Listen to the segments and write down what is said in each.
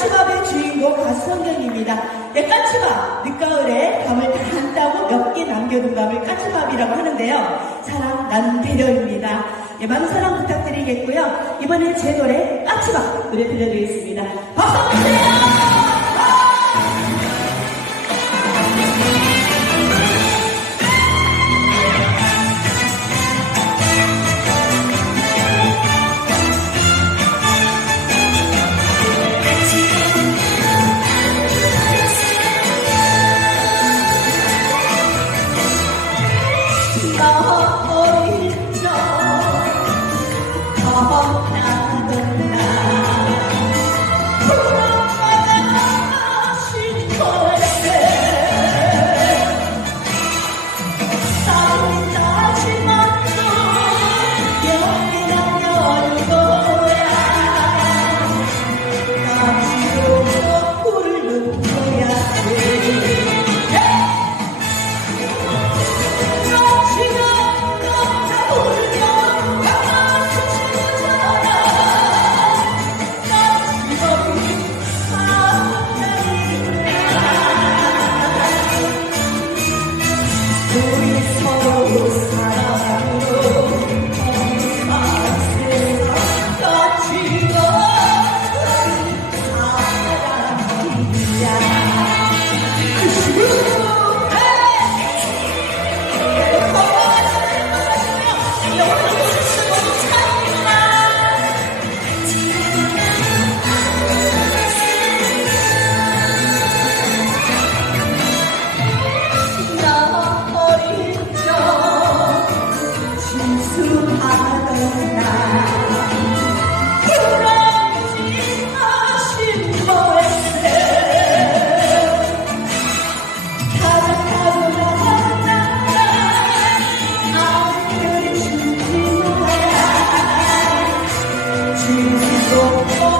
까치밥의 주인공 가수성경입니다. 네, 까치밥, 늦가을에 밤을 다 한다고 몇 개 남겨둔 밥을 까치밥이라고 하는데요. 사랑, 나는 배려입니다. 예, 많은 사랑 부탁드리겠고요. 이번에 제 노래 까치밥 노래 들려드리겠습니다. 박수 주세요! 남겨 我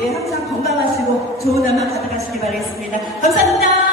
예, 항상 건강하시고 좋은 날만 가득하시기 바라겠습니다. 감사합니다.